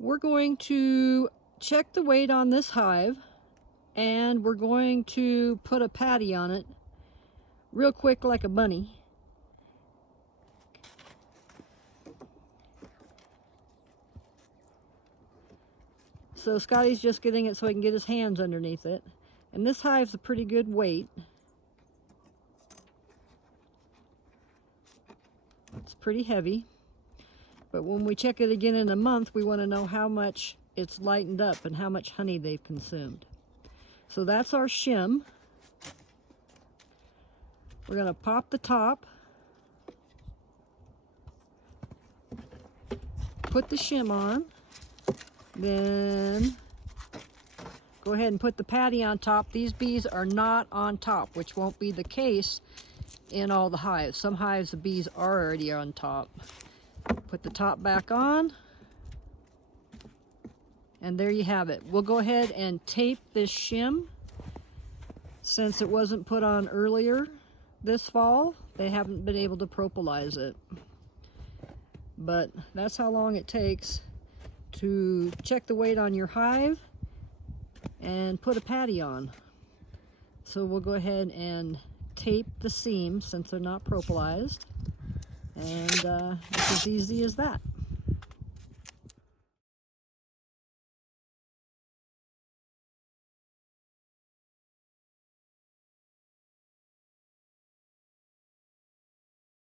We're going to check the weight on this hive, and we're going to put a patty on it real quick like a bunny. So Scotty's just getting it so he can get his hands underneath it. And this hive's a pretty good weight. It's pretty heavy. But when we check it again in a month, we want to know how much it's lightened up and how much honey they've consumed. So that's our shim. We're going to pop the top, put the shim on, then go ahead and put the patty on top. These bees are not on top, which won't be the case in all the hives. Some hives the bees are already on top. Put the top back on, and there you have it. We'll go ahead and tape this shim. Since it wasn't put on earlier this fall, they haven't been able to propolize it. But that's how long it takes to check the weight on your hive and put a patty on. So we'll go ahead and tape the seams since they're not propolized, and it's as easy as that.